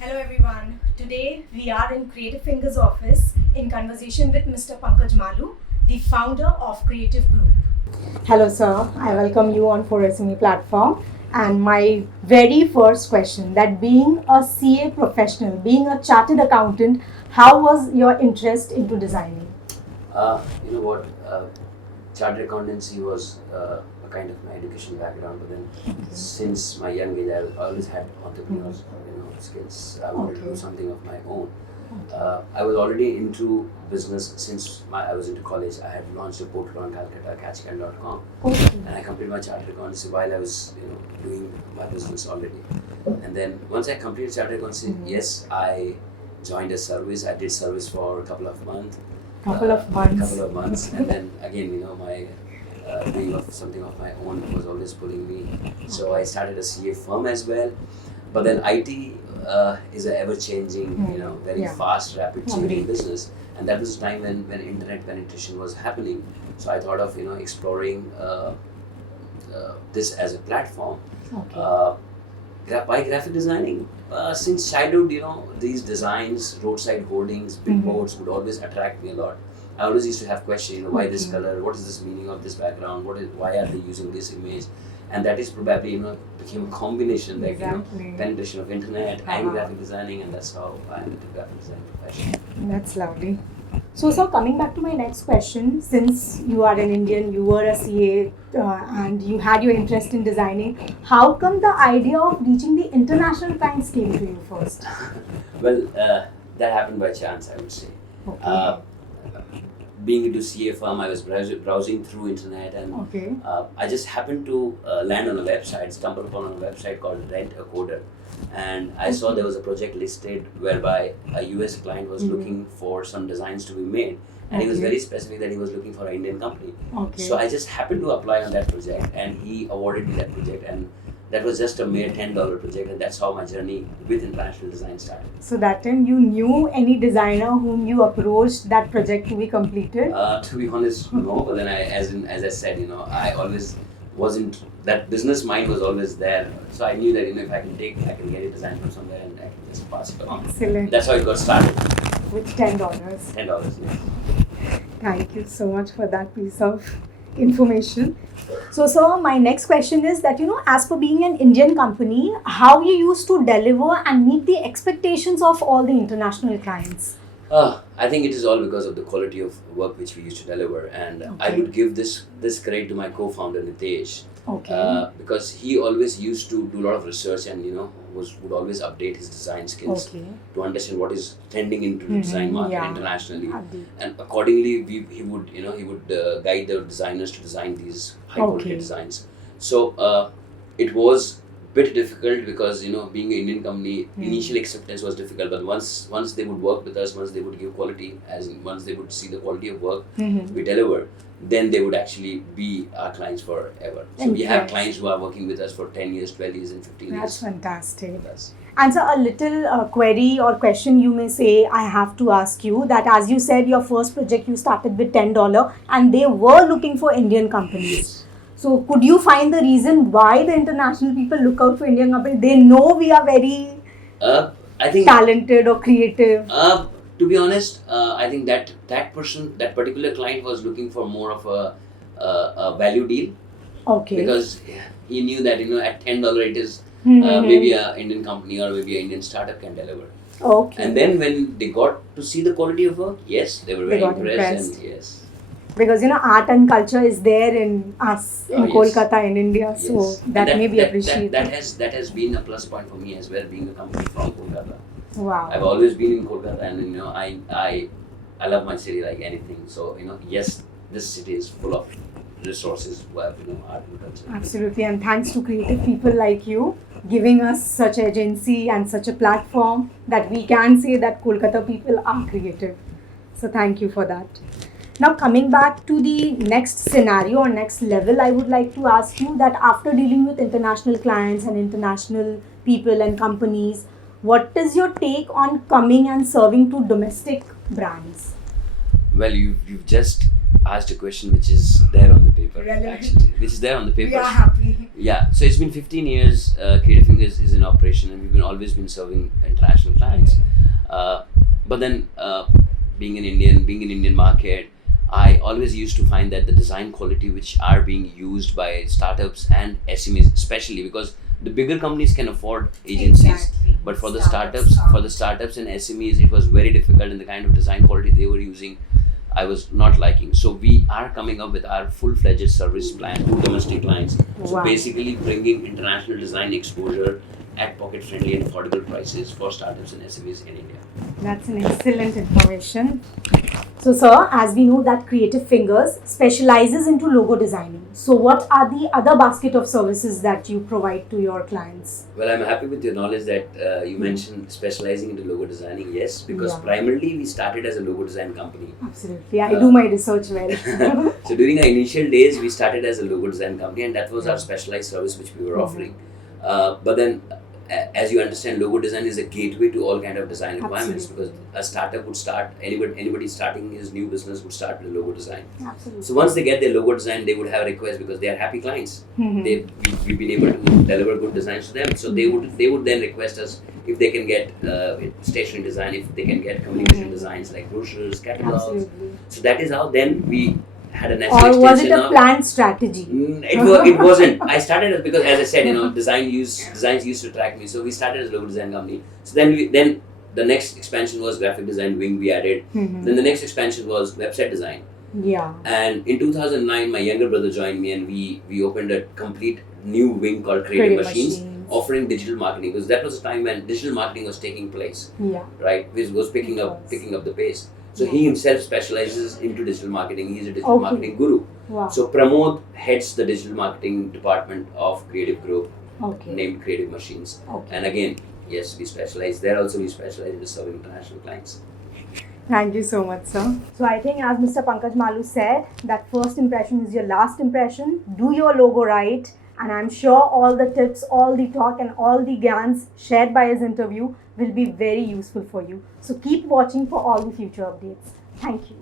Hello everyone. Today we are in Creative Fingers office in conversation with Mr. Pankaj Maloo, the founder of Creative Group. Hello sir, I welcome you on 4SME platform. And my very first question, that being a CA professional, being a chartered accountant, how was your interest into designing? You know what? Chartered accountancy was a kind of my education background, but then since my young age, I always had entrepreneurs, skills. I wanted to do something of my own. I was already into business since I was into college. I had launched a portal on Calcutta, catchcan.com, and I completed my chartered accountancy while I was, doing my business already. And then once I completed chartered accountancy, yes, I joined a service. I did service for a couple of months. Couple of months. And then again, my doing of something of my own was always pulling me. So I started a CA firm as well. But then IT is an ever-changing, very fast, rapid-changing business, and that was the time when internet penetration was happening. So I thought of exploring this as a platform. By graphic designing, since childhood, these designs, roadside hoardings, billboards would always attract me a lot. I always used to have questions, why this color, what is this meaning of this background, why are they using this image? And that is probably, became a combination, like, penetration of internet and graphic designing, and that's how I went into graphic design profession. That's lovely. So, coming back to my next question, since you are an Indian, you were a CA and you had your interest in designing, how come the idea of reaching the international clients came to you first? Well, that happened by chance, I would say. Being into CA firm, I was browsing through internet, and I just happened to land on a website, stumbled upon a website called Rent a Coder, and I saw there was a project listed whereby a US client was looking for some designs to be made, and he was very specific that he was looking for an Indian company. So I just happened to apply on that project, and he awarded me that project, and that was just a mere $10 project, and that's how my journey with international design started. So that time you knew any designer whom you approached that project to be completed? To be honest, no. But then as I said, I always wasn't, that business mind was always there. So I knew that if I can get a design from somewhere and I can just pass it on. Excellent. That's how it got started. With $10. $10, yes. Thank you so much for that piece of information. So my next question is that, as per being an Indian company, how you used to deliver and meet the expectations of all the international clients? I think it is all because of the quality of work which we used to deliver, and I would give this credit to my co-founder Nitesh, because he always used to do a lot of research and would always update his design skills to understand what is trending into the design market internationally, and accordingly he would guide the designers to design these high quality designs. So it was bit difficult because being an Indian company, initial acceptance was difficult, but once they would work with us, once they would give quality, once they would see the quality of work we deliver, then they would actually be our clients forever. So we have clients who are working with us for 10 years, 12 years and 15 years. That's fantastic. And so a little query or question you may say I have to ask you, that as you said your first project you started with $10 and they were looking for Indian companies. So could you find the reason why the international people look out for Indian companies? They know we are very I think talented or creative. To be honest, I think that particular client was looking for more of a value deal. Because he knew that at $10 it is maybe an Indian company or maybe an Indian startup can deliver. And then when they got to see the quality of work, yes, they were very impressed. And yes. Because art and culture is there in us in Kolkata in India, so that may be appreciated. That has been a plus point for me as well, being a company from Kolkata. Wow. I've always been in Kolkata, and I love my city like anything. So yes, this city is full of resources where art and culture. Absolutely, and thanks to creative people like you giving us such agency and such a platform that we can say that Kolkata people are creative. So thank you for that. Now coming back to the next scenario or next level, I would like to ask you that after dealing with international clients and international people and companies, what is your take on coming and serving to domestic brands? Well, you've just asked a question which is there on the paper, Relevant. actually, which is there on the paper. We are happy. Yeah, so it's been 15 years. Creative Fingers is in operation, and we've been always been serving international clients. But then, being in Indian market, I always used to find that the design quality which are being used by startups and SMEs, especially because the bigger companies can afford agencies, Exactly. but for the startups and SMEs, it was very difficult, and the kind of design quality they were using, I was not liking. So we are coming up with our full-fledged service plan to domestic clients. So Wow. basically bringing international design exposure at pocket-friendly and affordable prices for startups and SMEs in India. That's an excellent information. So, sir, as we know that Creative Fingers specializes into logo designing. So, what are the other basket of services that you provide to your clients? Well, I'm happy with your knowledge that you mentioned specializing into logo designing. Yes, because Yeah. primarily we started as a logo design company. Absolutely. I do my research well. So during our initial days, we started as a logo design company, and that was our specialized service which we were offering. But then, as you understand, logo design is a gateway to all kind of design requirements. Absolutely. Because a startup would start, anybody starting his new business would start with logo design. Absolutely. So once they get their logo design, they would have a request because they are happy clients. We've been able to deliver good designs to them. So they would then request us if they can get stationery design, if they can get communication designs like brochures, catalogs. Absolutely. So that is how then we had a natural Or was it extension a of. planned strategy? It wasn't. I started as, because as I said, designs used to attract me. So we started as a logo design company. So then the next expansion was graphic design wing we added. Then the next expansion was website design. Yeah. And in 2009, my younger brother joined me, and we opened a complete new wing called Creative Machines, offering digital marketing, because that was a time when digital marketing was taking place. Yeah. Right, which was picking up the pace. So he himself specializes into digital marketing. He's a digital marketing guru. Wow. So Pramod heads the digital marketing department of Creative Group, named Creative Machines. And again, yes, we specialize there. Also, we specialize in serving international clients. Thank you so much, sir. So I think, as Mr. Pankaj Maloo said, that first impression is your last impression. Do your logo right, and I'm sure all the tips, all the talk, and all the GANs shared by his interview will be very useful for you. So keep watching for all the future updates. Thank you.